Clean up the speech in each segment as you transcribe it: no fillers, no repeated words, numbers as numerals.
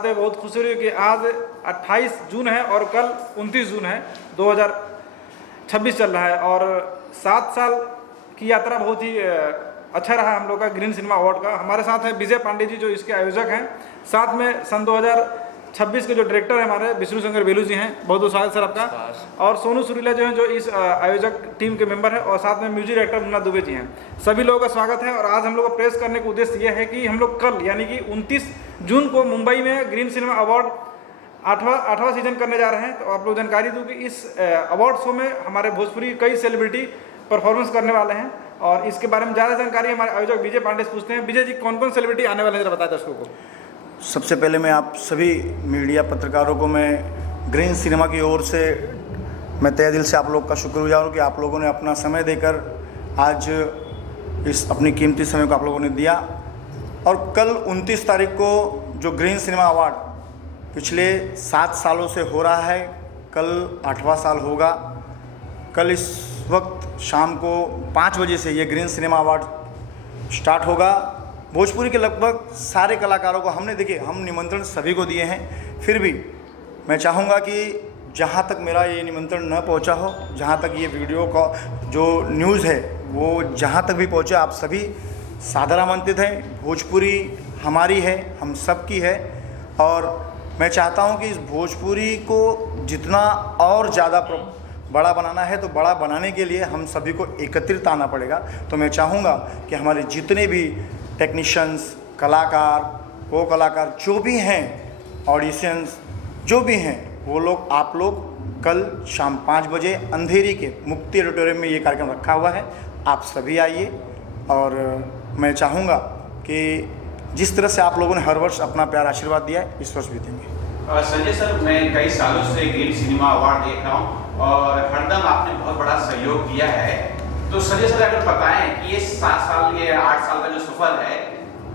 बताते हुए बहुत खुशी हुई कि आज 28 जून है और कल 29 जून है, 2026 चल रहा है और 7 साल की यात्रा बहुत ही अच्छा रहा हम लोग का ग्रीन सिनेमा अवार्ड का। हमारे साथ हैं विजय पांडे जी जो इसके आयोजक हैं, साथ में सन 2026 के जो डायरेक्टर हैं हमारे विष्णु शंकर बेलू जी हैं, बहुत बहुत स्वागत सर आपका, और सोनू सुरीला जो हैं जो इस आयोजक टीम के मेंबर हैं, और साथ में म्यूजिक डायरेक्टर मुन्ना दुबे जी हैं। सभी लोगों का स्वागत है। और आज हम लोग का प्रेस करने का उद्देश्य यह है कि हम लोग कल यानी कि 29 जून को मुंबई में ग्रीन सिनेमा अवार्ड 8वां सीजन करने जा रहे हैं। तो आप लोग जानकारी दूँ कि इस अवार्ड शो में हमारे भोजपुरी कई सेलिब्रिटी परफॉर्मेंस करने वाले हैं और इसके बारे में ज़्यादा जानकारी हमारे आयोजक विजय पांडे से पूछते हैं। विजय जी, कौन कौन सेलिब्रिटी आने वाले हैं जरा बताएं दर्शकों को। सबसे पहले मैं आप सभी मीडिया पत्रकारों को मैं ग्रीन सिनेमा की ओर से मैं तहे दिल से आप लोग का शुक्रगुजार हूँ कि आप लोगों ने अपना समय देकर आज इस अपनी कीमती समय को आप लोगों ने दिया। और कल 29 तारीख को जो ग्रीन सिनेमा अवार्ड पिछले 7 सालों से हो रहा है, कल 8वां साल होगा। कल इस वक्त शाम को 5 बजे से ये ग्रीन सिनेमा अवार्ड स्टार्ट होगा। भोजपुरी के लगभग सारे कलाकारों को हमने, देखिए हम निमंत्रण सभी को दिए हैं, फिर भी मैं चाहूँगा कि जहाँ तक मेरा ये निमंत्रण न पहुँचा हो, जहाँ तक ये वीडियो का जो न्यूज़ है वो जहाँ तक भी पहुँचे, आप सभी सादर आमंत्रित हैं। भोजपुरी हमारी है, हम सब की है और मैं चाहता हूँ कि इस भोजपुरी को जितना और ज़्यादा बड़ा बनाना है तो बड़ा बनाने के लिए हम सभी को एकत्रित आना पड़ेगा। तो मैं चाहूँगा कि हमारे जितने भी टेक्नीशियंस, कलाकार, वो कलाकार जो भी हैं, ऑडिशंस जो भी हैं, वो लोग, आप लोग कल शाम 5 बजे अंधेरी के मुक्ति ऑडिटोरियम में ये कार्यक्रम रखा हुआ है। आप सभी आइए और मैं चाहूँगा कि जिस तरह से आप लोगों ने हर वर्ष अपना प्यार आशीर्वाद दिया है, इस वर्ष भी देंगे। संजय सर, मैं कई सालों से ग्रीन सिनेमा अवार्ड देख रहा हूँ और हरदम आपने बहुत बड़ा सहयोग किया है। तो संजय सर अगर बताएं कि ये 7 साल ये 8 साल का जो सफर है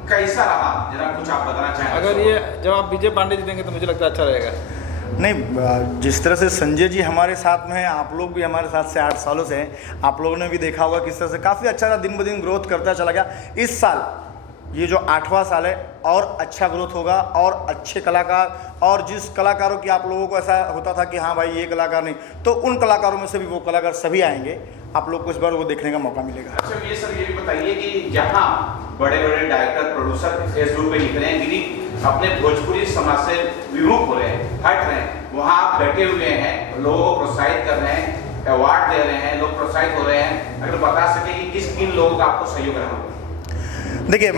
कैसा रहा, जरा कुछ आप बताना चाहें। अगर ये जवाब विजय पांडे जी देंगे तो मुझे लगता है अच्छा रहेगा। नहीं, जिस तरह से संजय जी हमारे साथ में हैं, आप लोग भी हमारे साथ से 8 सालों से हैं, आप लोगों ने भी देखा होगा किस तरह से काफ़ी अच्छा दिन ब दिन ग्रोथ करता चला गया। इस साल ये जो 8वां साल है और अच्छा ग्रोथ होगा और अच्छे कलाकार, और जिस कलाकारों की आप लोगों को ऐसा होता था कि हाँ भाई ये कलाकार नहीं, तो उन कलाकारों में से भी वो कलाकार सभी आएंगे। आप लोग को इस बार वो देखने का मौका मिलेगा। अच्छा, ये सर ये भी बताइए कि जहाँ बड़े बड़े डायरेक्टर, प्रोड्यूसर फेसबुक पे लिख रहे हैं कि अपने भोजपुरी समाज से विमुख हो रहे हैं, हट रहे हैं, वहाँ आप डटे हुए हैं, लोगों को प्रोत्साहित कर रहे हैं, अवार्ड दे रहे हैं, लोग प्रोत्साहित हो रहे हैं। अगर बता सके कि किन लोगों का आपको सहयोग रहा? देखिए,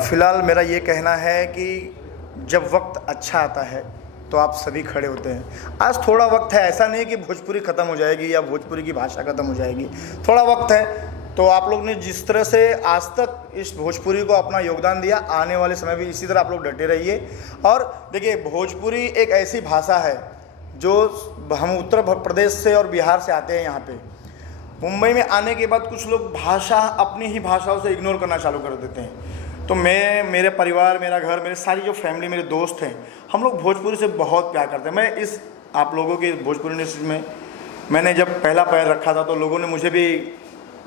फ़िलहाल मेरा ये कहना है कि जब वक्त अच्छा आता है तो आप सभी खड़े होते हैं। आज थोड़ा वक्त है, ऐसा नहीं कि भोजपुरी ख़त्म हो जाएगी या भोजपुरी की भाषा ख़त्म हो जाएगी, थोड़ा वक्त है। तो आप लोग ने जिस तरह से आज तक इस भोजपुरी को अपना योगदान दिया, आने वाले समय भी इसी तरह आप लोग डटे रहिए। और देखिए, भोजपुरी एक ऐसी भाषा है जो हम उत्तर प्रदेश से और बिहार से आते हैं यहाँ पे। मुंबई में आने के बाद कुछ लोग भाषा, अपनी ही भाषाओं से इग्नोर करना चालू कर देते हैं। तो मैं, मेरे परिवार, मेरा घर, मेरे सारी जो फैमिली, मेरे दोस्त हैं, हम लोग भोजपुरी से बहुत प्यार करते हैं। मैं इस आप लोगों के भोजपुरी इंडस्ट्री में मैंने जब पहला पैर रखा था तो लोगों ने मुझे भी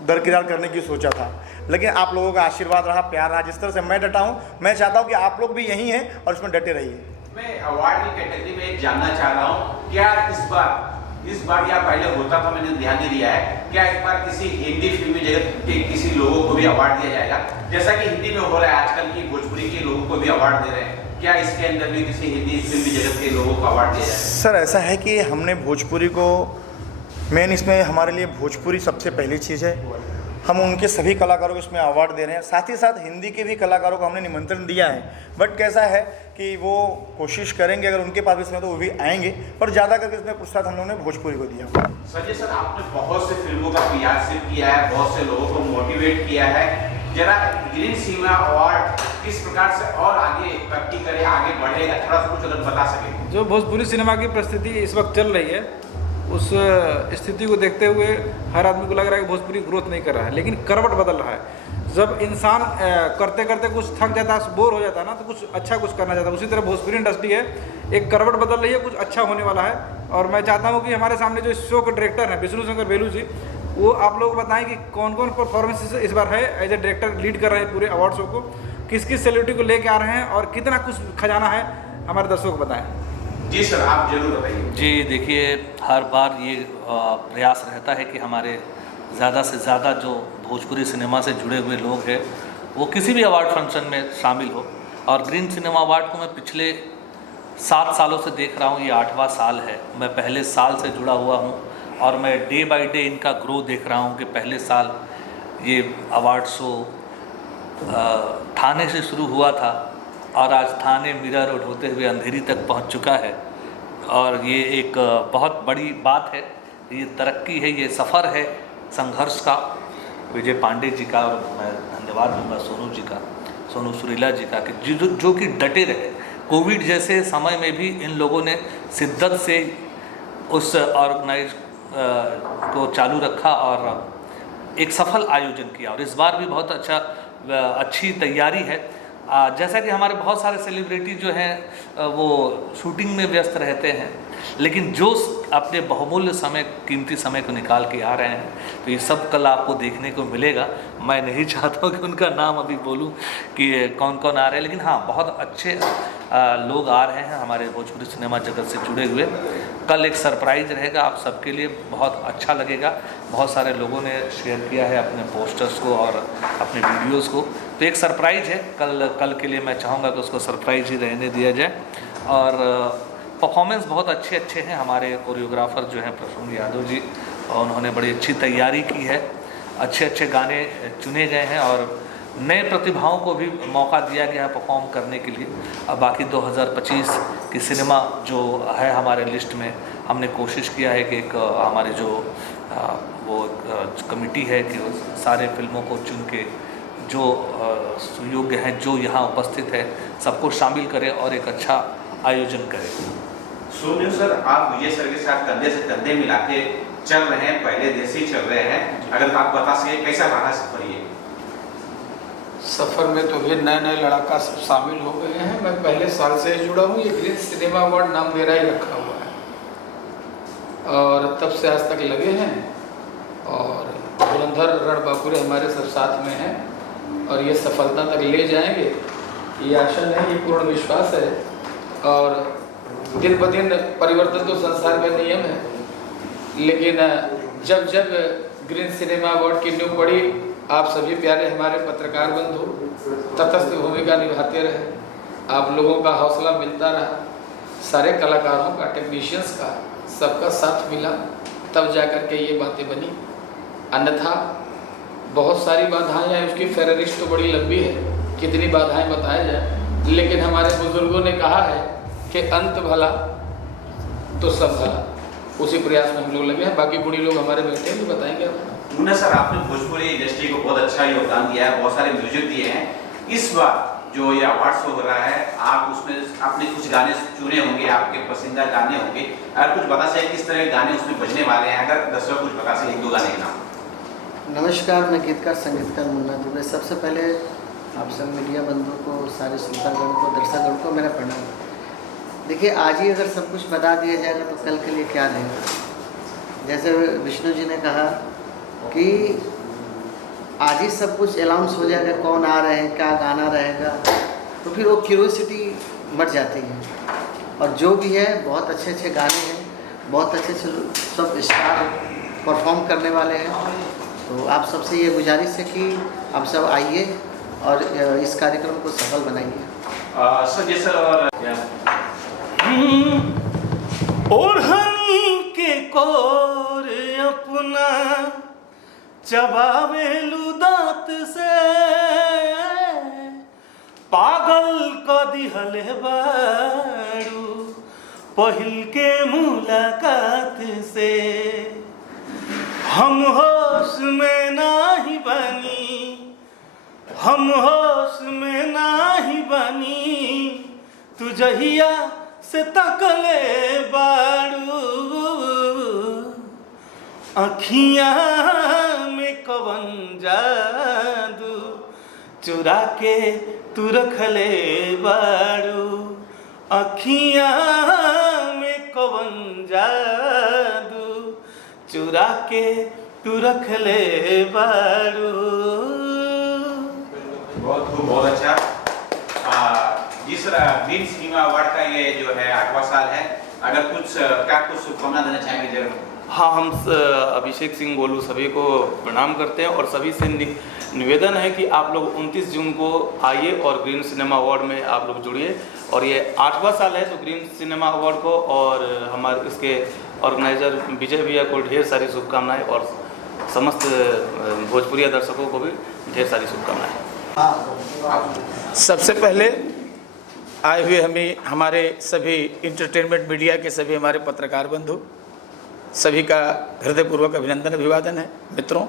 दरकिनार करने की सोचा था, लेकिन आप लोगों का आशीर्वाद रहा, प्यार रहा। जिस तरह से मैं डटा हूँ, मैं चाहता हूँ कि आप लोग भी यहीं हैं और इसमें डटे रहिए। मैं अवार्ड की कैटेगरी में जानना चाह रहा हूँ, क्या इस बार या पहले होता था, मैंने ध्यान नहीं दिया है, क्या इस बार किसी हिंदी फिल्मी जगत के किसी लोगों को भी अवार्ड दिया जाएगा, जैसा कि हिंदी में हो रहा है आजकल की भोजपुरी के लोगों को भी अवार्ड दे रहे हैं? क्या इसके अंदर भी किसी हिंदी फिल्मी जगत के लोगों को अवार्ड दिया जाएगा? सर, ऐसा है कि हमने भोजपुरी को मेन, इसमें हमारे लिए भोजपुरी सबसे पहली चीज़ है। हम उनके सभी कलाकारों को इसमें अवार्ड दे रहे हैं, साथ ही साथ हिंदी के भी कलाकारों को हमने निमंत्रण दिया है। बट कैसा है कि वो कोशिश करेंगे, अगर उनके पास इसमें तो वो भी आएंगे, पर ज़्यादा करके इसमें प्रोत्साहन हम लोगों ने भोजपुरी को दिया। संजय सर, आपने बहुत से फिल्मों का PR किया है, बहुत से लोगों को मोटिवेट किया है, जरा ग्रीन सिनेमा अवार्ड किस प्रकार से और आगे तरक्की करे, आगे बढ़ेगा, थोड़ा सा कुछ अगर बता सकें। जो भोजपुरी सिनेमा की परिस्थिति इस वक्त चल रही है, उस स्थिति को देखते हुए हर आदमी को लग रहा है कि भोजपुरी ग्रोथ नहीं कर रहा है, लेकिन करवट बदल रहा है। जब इंसान करते करते कुछ थक जाता है, बोर हो जाता है ना, तो कुछ अच्छा कुछ करना चाहता है। उसी तरह भोजपुरी इंडस्ट्री है, एक करवट बदल रही है, कुछ अच्छा होने वाला है। और मैं चाहता हूँ कि हमारे सामने जो इस शो के डायरेक्टर हैं विष्णु शंकर बेलू जी, वो आप लोग बताएं कि कौन कौन परफॉर्मेंस इस बार है, एज ए डायरेक्टर लीड कर रहे हैं पूरे अवार्ड शो को, किस किस सेलिब्रिटी को लेके आ रहे हैं और कितना कुछ खजाना है हमारे दर्शकों को बताएं। जी सर, आप जरूर बताइए। जी देखिए, हर बार ये प्रयास रहता है कि हमारे ज़्यादा से ज़्यादा जो भोजपुरी सिनेमा से जुड़े हुए लोग हैं वो किसी भी अवार्ड फंक्शन में शामिल हो। और ग्रीन सिनेमा अवार्ड को मैं पिछले 7 सालों से देख रहा हूँ, ये 8वां साल है। मैं पहले साल से जुड़ा हुआ हूँ और मैं डे बाय डे इनका ग्रो देख रहा हूँ कि पहले साल ये अवार्ड शो थाने से शुरू हुआ था और आज थाने मीरा रोड होते हुए अंधेरी तक पहुँच चुका है। और ये एक बहुत बड़ी बात है, ये तरक्की है, ये सफ़र है संघर्ष का। विजय पांडे जी का और मैं धन्यवाद दूंगा सोनू जी का, सोनू सुरीला जी का, कि जो कि डटे रहे। कोविड जैसे समय में भी इन लोगों ने शिद्दत से उस ऑर्गेनाइज को चालू रखा और एक सफल आयोजन किया। और इस बार भी बहुत अच्छी तैयारी है। जैसा कि हमारे बहुत सारे सेलिब्रिटी जो हैं वो शूटिंग में व्यस्त रहते हैं, लेकिन जो अपने बहुमूल्य समय, कीमती समय को निकाल के आ रहे हैं, तो ये सब कल आपको देखने को मिलेगा। मैं नहीं चाहता हूँ कि उनका नाम अभी बोलूँ कि कौन कौन आ रहे हैं, लेकिन हाँ, बहुत अच्छे लोग आ रहे हैं हमारे भोजपुरी सिनेमा जगत से जुड़े हुए। कल एक सरप्राइज़ रहेगा आप सबके लिए, बहुत अच्छा लगेगा। बहुत सारे लोगों ने शेयर किया है अपने पोस्टर्स को और अपने वीडियोस को, तो एक सरप्राइज़ है कल के लिए। मैं चाहूँगा कि उसको सरप्राइज़ ही रहने दिया जाए। और परफॉर्मेंस बहुत अच्छे हैं हमारे कोरियोग्राफर जो हैं प्रसून यादव जी, और उन्होंने बड़ी अच्छी तैयारी की है। अच्छे गाने चुने गए हैं और नए प्रतिभाओं को भी मौका दिया गया है परफॉर्म करने के लिए। अब बाकी 2025 की सिनेमा जो है हमारे लिस्ट में, हमने कोशिश किया है कि एक हमारे जो वो कमेटी है कि सारे फिल्मों को चुन के जो सुयोग्य हैं, जो यहाँ उपस्थित है, सबको शामिल करें और एक अच्छा आयोजन करें। सोनू सर, आप विजय सर के साथ कंधे से कंधे मिला के चल रहे हैं, पहले देश ही चल रहे हैं। अगर आप बता सकें कैसा रहा सफर ये? सफ़र में तो भी नए लड़ाका सब शामिल हो गए हैं। मैं पहले साल से ही जुड़ा हूँ। ये ग्रीन सिनेमा अवार्ड नाम मेरा ही रखा हुआ है और तब से आज तक लगे हैं। और धुरंधर रणबांकुरे हमारे सब साथ में हैं और ये सफलता तक ले जाएंगे, ये आशा नहीं, ये पूर्ण विश्वास है। और दिन ब दिन परिवर्तन तो संसार का नियम है, लेकिन जब ग्रीन सिनेमा अवार्ड की नींव पड़ी, आप सभी प्यारे हमारे पत्रकार बंधु तटस्थ भूमिका निभाते रहे, आप लोगों का हौसला मिलता रहा, सारे कलाकारों का, टेक्नीशियंस का, सबका साथ मिला, तब जा कर के ये बातें बनी। अन्यथा बहुत सारी बाधाएं हैं, उसकी फेहरिस्त तो बड़ी लंबी है, कितनी बाधाएं बताया जाए। लेकिन हमारे बुजुर्गों ने कहा है कि अंत भला तो सब भला, उसी प्रयास में हम लोग लगे हैं। बाकी गुणी लोग हमारे बैठे हैं, भी बताएंगे आप। मुन्ना सर, आपने भोजपुरी इंडस्ट्री को बहुत अच्छा योगदान दिया है, बहुत सारे म्यूजिक दिए हैं। इस बार जो ये अवार्ड शो हो रहा है, आप उसमें आपने कुछ गाने चुने होंगे, आपके पसंदीदा गाने होंगे। अगर कुछ बता सकें किस तरह के गाने उसमें बजने वाले हैं, अगर दर्शक कुछ बता सकें 1-2 गाने के नाम। नमस्कार, मैं गीतकार संगीतकार मुन्ना दुबे। सबसे पहले आप सब मीडिया बंधु को, सारे श्रोतागण को, दर्शकगण को मेरा प्रणाम। देखिए, आज ही अगर सब कुछ बता दिया जाएगा तो कल के लिए क्या रहेगा। जैसे विष्णु जी ने कहा कि आज ही सब कुछ अनाउंस हो जाएगा, कौन आ रहे हैं, क्या गाना रहेगा, तो फिर वो क्यूरियोसिटी मर जाती है। और जो भी है, बहुत अच्छे गाने हैं, बहुत अच्छे सब स्टार परफॉर्म करने वाले हैं। तो आप सबसे ये गुजारिश है कि आप सब आइए और इस कार्यक्रम को सफल बनाइए। सर जी सर, और ओढ़नी के कोर अपना चबावेलू दांत से, पागल क दिहले बारू पहिल के मुलाकात से। हम होश में नाही बनी, हम होश में नाही बनी, तू जहिया से तकले बारू, अखियाँ में कवन जादू चुरा के तू रखले बारू, अखियाँ में कवन जादू चुरा के तू रखले बारू। बहुत अच्छा। जी सर, ग्रीन सिनेमा अवार्ड का ये जो है 8वां साल है, अगर कुछ शुभकामना देना चाहेंगे जरूर। हाँ, हम अभिषेक सिंह गोलू सभी को प्रणाम करते हैं और सभी से निवेदन है कि आप लोग 29 जून को आइए और ग्रीन सिनेमा अवार्ड में आप लोग जुड़िए। और ये 8वां साल है तो ग्रीन सिनेमा अवार्ड को और हमारे इसके ऑर्गेनाइजर विजय भैया को ढेर सारी शुभकामनाएं और समस्त भोजपुरी दर्शकों को भी ढेर सारी शुभकामनाएं। सबसे पहले आए हुए हमारे सभी इंटरटेनमेंट मीडिया के सभी हमारे पत्रकार बंधु सभी का हृदयपूर्वक अभिनंदन अभिवादन है। मित्रों,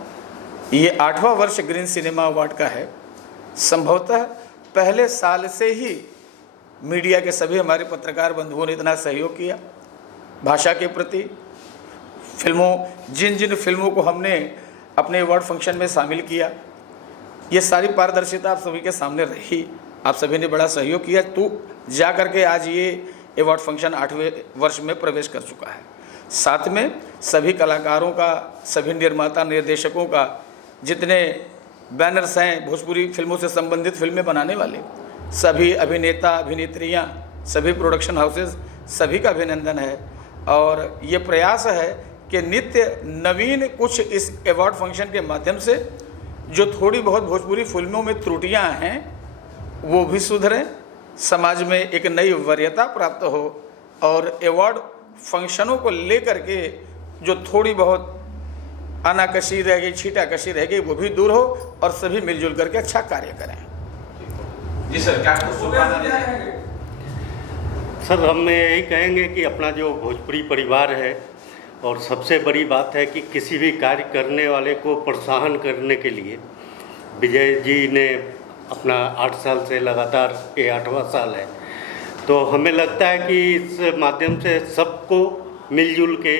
ये 8वां वर्ष ग्रीन सिनेमा अवार्ड का है। संभवतः पहले साल से ही मीडिया के सभी हमारे पत्रकार बंधुओं ने इतना सहयोग किया भाषा के प्रति। जिन जिन फिल्मों को हमने अपने अवार्ड फंक्शन में शामिल किया, ये सारी पारदर्शिता आप सभी के सामने रही। आप सभी ने बड़ा सहयोग किया, तो जा करके आज ये अवार्ड फंक्शन 8वें वर्ष में प्रवेश कर चुका है। साथ में सभी कलाकारों का, सभी निर्माता निर्देशकों का, जितने बैनर्स हैं भोजपुरी फिल्मों से संबंधित फिल्में बनाने वाले, सभी अभिनेता अभिनेत्रियां, सभी प्रोडक्शन हाउसेस, सभी का अभिनंदन है। और ये प्रयास है कि नित्य नवीन कुछ इस अवार्ड फंक्शन के माध्यम से जो थोड़ी बहुत भोजपुरी फिल्मों में त्रुटियां हैं वो भी सुधरें, समाज में एक नई वरीयता प्राप्त हो और अवार्ड फंक्शनों को लेकर के जो थोड़ी बहुत आनाकशी रह गई, छीटाकशी रह गई, वो भी दूर हो और सभी मिलजुल करके अच्छा कार्य करें। जी सर, क्या कुछ शुभकामना देना चाहेंगे? सर, हम यही कहेंगे कि अपना जो भोजपुरी परिवार है और सबसे बड़ी बात है कि किसी भी कार्य करने वाले को प्रोत्साहन करने के लिए विजय जी ने अपना 8 साल से लगातार ये 8वां साल है, तो हमें लगता है कि इस माध्यम से सबको मिलजुल के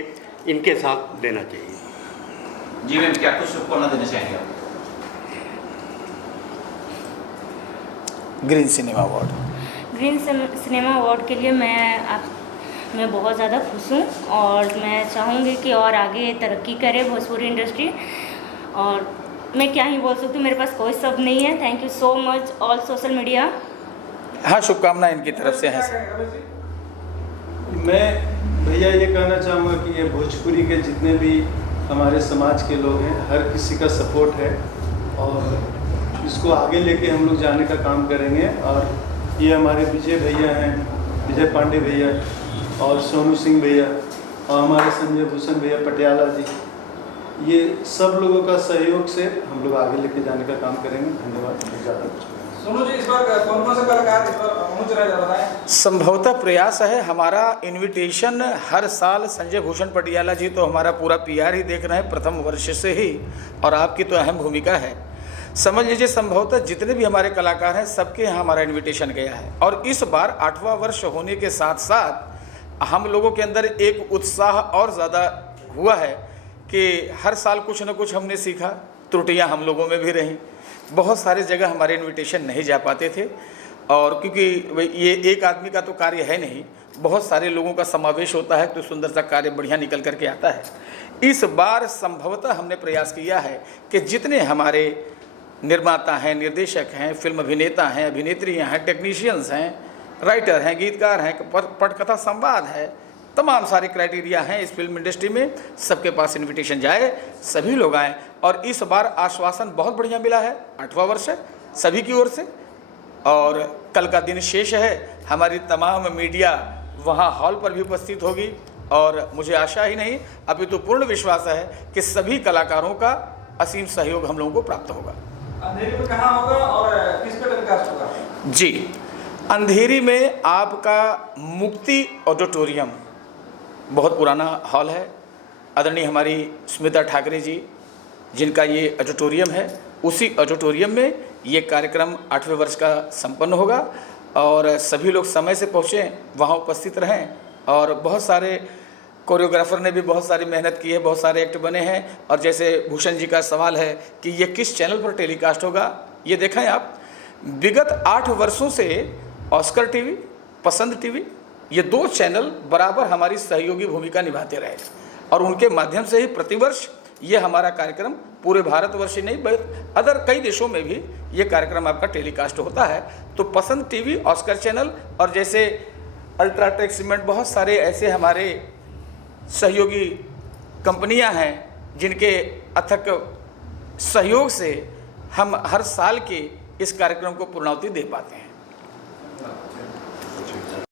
इनके साथ देना चाहिए। जी मैम, क्या कुछ शुभकामना देना चाहेंगे आप? Green cinema award, green cinema award के लिए मैं बहुत ज़्यादा खुश हूँ और मैं चाहूँगी कि और आगे तरक्की करे भोजपुरी इंडस्ट्री। और मैं क्या ही बोल सकती हूँ, मेरे पास कोई शब्द नहीं है। Thank you so much all social media. हाँ, शुभकामनाएं इनकी तरफ से हैं। मैं भैया ये कहना चाहूँगा कि ये भोजपुरी के जितने भी हमारे समाज के लोग हैं, हर किसी का सपोर्ट है और इसको आगे लेके हम लोग जाने का काम करेंगे। और ये हमारे विजय भैया हैं, विजय पांडे भैया और सोनू सिंह भैया और हमारे संजय भूषण भैया पटियाला जी, ये सब लोगों का सहयोग से हम लोग आगे लेके जाने का काम करेंगे। धन्यवाद। ज़्यादा कुछ सोनू जी, इस बार कौन कौन से कलाकार इस बार पहुंच रहे हैं, बताएं। संभवतः प्रयास है हमारा इनविटेशन हर साल। संजय भूषण पटियाला जी तो हमारा पूरा PR ही देख रहे हैं प्रथम वर्ष से ही, और आपकी तो अहम भूमिका है। समझ लीजिए संभवतः जितने भी हमारे कलाकार हैं सबके यहाँ हमारा इनविटेशन गया है। और इस बार 8वां वर्ष होने के साथ साथ हम लोगों के अंदर एक उत्साह और ज़्यादा हुआ है कि हर साल कुछ न कुछ हमने सीखा। त्रुटियां हम लोगों में भी रहीं, बहुत सारे जगह हमारे इनविटेशन नहीं जा पाते थे, और क्योंकि ये एक आदमी का तो कार्य है नहीं, बहुत सारे लोगों का समावेश होता है तो सुंदर सा कार्य बढ़िया निकल करके आता है। इस बार संभवतः हमने प्रयास किया है कि जितने हमारे निर्माता हैं, निर्देशक हैं, फिल्म अभिनेता हैं, अभिनेत्रियाँ हैं, टेक्नीशियंस हैं, राइटर हैं, गीतकार हैं, पटकथा संवाद है, तमाम सारे क्राइटेरिया हैं इस फिल्म इंडस्ट्री में, सबके पास इनविटेशन जाए, सभी लोग आएँ। और इस बार आश्वासन बहुत बढ़िया मिला है, 8वां वर्ष है सभी की ओर से। और कल का दिन शेष है, हमारी तमाम मीडिया वहाँ हॉल पर भी उपस्थित होगी और मुझे आशा ही नहीं अभी तो पूर्ण विश्वास है कि सभी कलाकारों का असीम सहयोग हम लोगों को प्राप्त होगा। अंधेरी में कहाँ होगा और किस पे टेलीकास्ट होगा? जी, अंधेरी में आपका मुक्ति ऑडिटोरियम, बहुत पुराना हॉल है, आदरणीय हमारी स्मिता ठाकरे जी जिनका ये ऑडिटोरियम है, उसी ऑडिटोरियम में ये कार्यक्रम 8वें वर्ष का संपन्न होगा। और सभी लोग समय से पहुँचें, वहाँ उपस्थित रहें। और बहुत सारे कोरियोग्राफर ने भी बहुत सारी मेहनत की है, बहुत सारे एक्ट बने हैं। और जैसे भूषण जी का सवाल है कि ये किस चैनल पर टेलीकास्ट होगा, ये देखें आप, विगत 8 वर्षों से ऑस्कर टीवी, पसंद टीवी, ये 2 चैनल बराबर हमारी सहयोगी भूमिका निभाते रहे और उनके माध्यम से ही प्रतिवर्ष ये हमारा कार्यक्रम पूरे भारतवर्ष ही नहीं बल्कि अदर कई देशों में भी ये कार्यक्रम आपका टेलीकास्ट होता है। तो पसंद टीवी, ऑस्कर चैनल और जैसे अल्ट्राटेक सीमेंट, बहुत सारे ऐसे हमारे सहयोगी कंपनियां हैं जिनके अथक सहयोग से हम हर साल के इस कार्यक्रम को पूर्णाहुति दे पाते हैं।